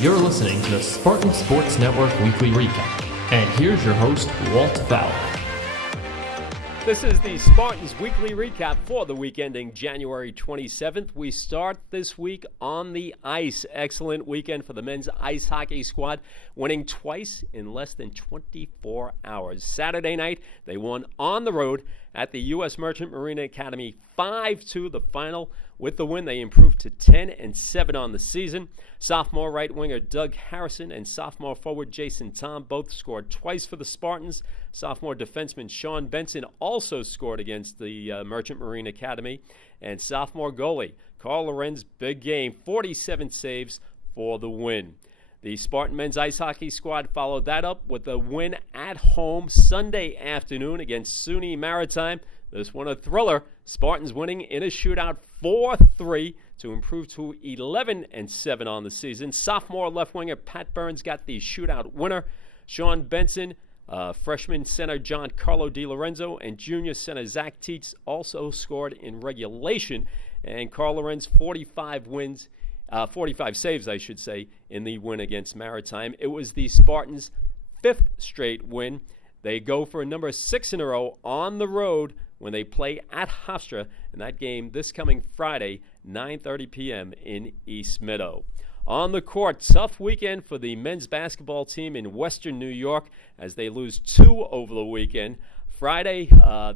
You're listening to the Spartan Sports Network Weekly Recap. And here's your host, Walt Fowler. This is the Spartans Weekly Recap for the week ending January 27th. We start this week on the ice. Excellent weekend for the men's ice hockey squad, winning twice in less than 24 hours. Saturday night, they won on the road at the U.S. Merchant Marine Academy 5-2 the final. With the win, they improved to 10-7 on the season. Sophomore right winger Doug Harrison and sophomore forward Jason Tom both scored twice for the Spartans. Sophomore defenseman Sean Benson also scored against the Merchant Marine Academy. And sophomore goalie Carl Lorenz, big game, 47 saves for the win. The Spartan men's ice hockey squad followed that up with a win at home Sunday afternoon against SUNY Maritime. This one a thriller. Spartans winning in a shootout 4-3 to improve to 11-7 on the season. Sophomore left winger Pat Burns got the shootout winner. Sean Benson, freshman center John Carlo DiLorenzo, and junior center Zach Tietz also scored in regulation. And Carl Lorenz 45 saves, I should say, in the win against Maritime. It was the Spartans' fifth straight win. They go for number 6 in a row on the road when they play at Hofstra, and that game this coming Friday, 9:30 p.m. in East Meadow. On the court, tough weekend for the men's basketball team in Western New York as they lose 2 over the weekend. Friday,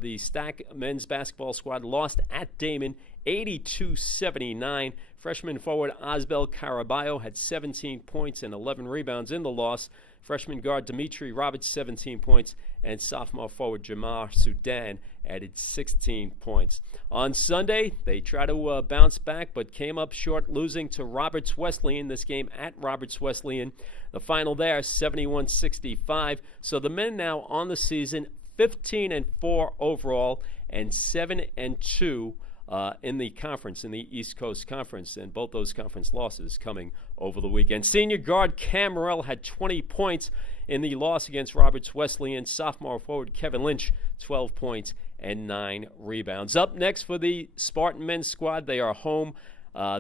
the Stack men's basketball squad lost at Damon 82-79. Freshman forward Osbel Caraballo had 17 points and 11 rebounds in the loss. Freshman guard Dimitri Roberts, 17 points, and sophomore forward Jamar Sudan added 16 points. On Sunday, they tried to bounce back, but came up short, losing to Roberts Wesleyan, this game at Roberts Wesleyan. The final there, 71-65. So the men now on the season, 15-4 overall, and 7-2 in the conference, in the East Coast Conference, and both those conference losses coming over the weekend. Senior guard Cam Morrell had 20 points in the loss against Roberts Wesleyan. Sophomore forward Kevin Lynch, 12 points and 9 rebounds. Up next for the Spartan men's squad, they are home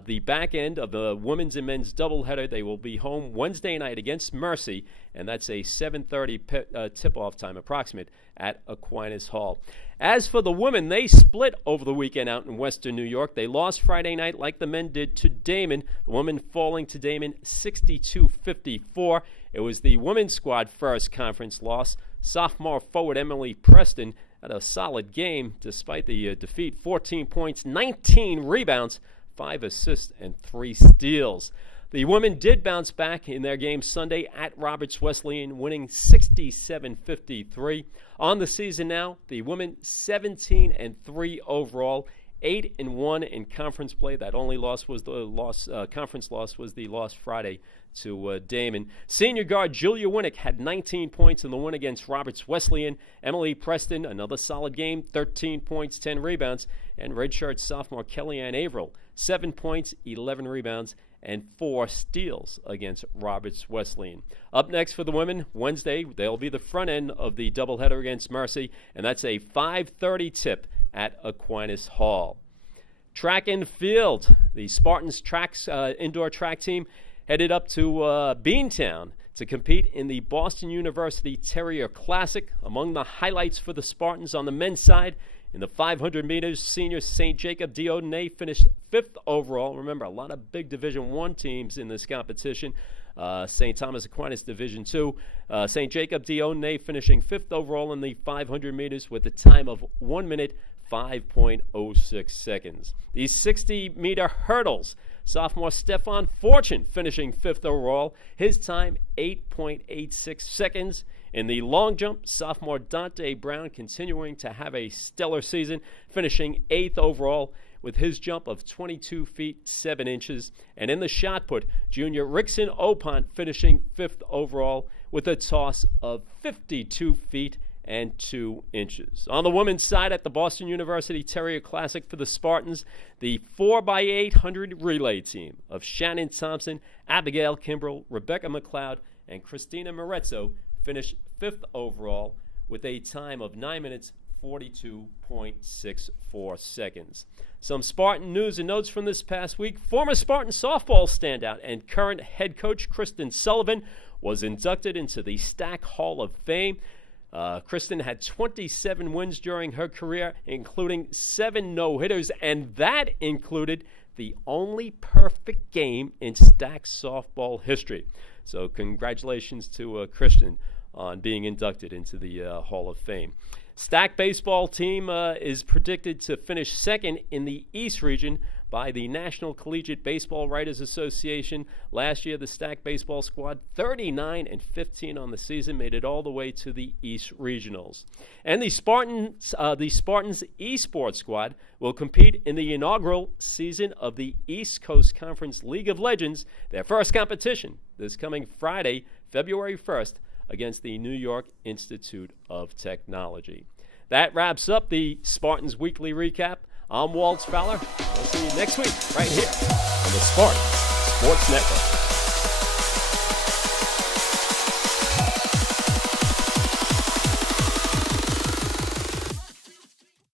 the back end of the women's and men's doubleheader. They will be home Wednesday night against Mercy, and that's a 7:30 tip-off time approximate at Aquinas Hall. As for the women, they split over the weekend out in Western New York. They lost Friday night like the men did to Damon, the women falling to Damon 62-54. It was the women's squad first conference loss. Sophomore forward Emily Preston had a solid game despite the defeat. 14 points, 19 rebounds, 5 assists, and 3 steals. The women did bounce back in their game Sunday at Roberts Wesleyan, winning 67-53. On the season now, the women 17-3 overall, 8-1 in conference play. That only loss was the conference loss was the loss Friday to Damon. Senior guard Julia Winnick had 19 points in the win against Roberts Wesleyan. Emily Preston, another solid game, 13 points, 10 rebounds. And redshirt sophomore Kellyanne Averill, 7 points, 11 rebounds, and 4 steals against Roberts Wesleyan. Up next for the women, Wednesday, they'll be the front end of the doubleheader against Mercy, and that's a 5:30 tip at Aquinas Hall. Track and field, the Spartans indoor track team headed up to Beantown to compete in the Boston University Terrier Classic. Among the highlights for the Spartans on the men's side, in the 500 meters, senior St. Jacob Dieudonné finished 5th overall. Remember, a lot of big Division I teams in this competition. St. Thomas Aquinas Division II. St. Jacob Dieudonné finishing 5th overall in the 500 meters with a time of 1 minute, 5.06 seconds. The 60-meter hurdles, sophomore Stefan Fortune finishing 5th overall. His time, 8.86 seconds. In the long jump, sophomore Dante Brown continuing to have a stellar season, finishing 8th overall with his jump of 22 feet 7 inches. And in the shot put, junior Rickson Opont finishing 5th overall with a toss of 52 feet and 2 inches. On the women's side at the Boston University Terrier Classic for the Spartans, the 4x800 relay team of Shannon Thompson, Abigail Kimbrell, Rebecca McLeod, and Christina Morezzo finished 5th overall with a time of 9 minutes, 42.64 seconds. Some Spartan news and notes from this past week. Former Spartan softball standout and current head coach Kristen Sullivan was inducted into the Stack Hall of Fame. Kristen had 27 wins during her career, including 7 no-hitters, and that included the only perfect game in Stack softball history. So congratulations to Kristen on being inducted into the Hall of Fame. Stack baseball team is predicted to finish second in the East region by the National Collegiate Baseball Writers Association. Last year, the Stack baseball squad, 39-15 on the season, made it all the way to the East Regionals. And the Spartans esports squad will compete in the inaugural season of the East Coast Conference League of Legends, their first competition this coming Friday, February 1st, against the New York Institute of Technology. That wraps up the Spartans Weekly Recap. I'm Walt Fowler. We'll see you next week right here on the Spartan Sports Network.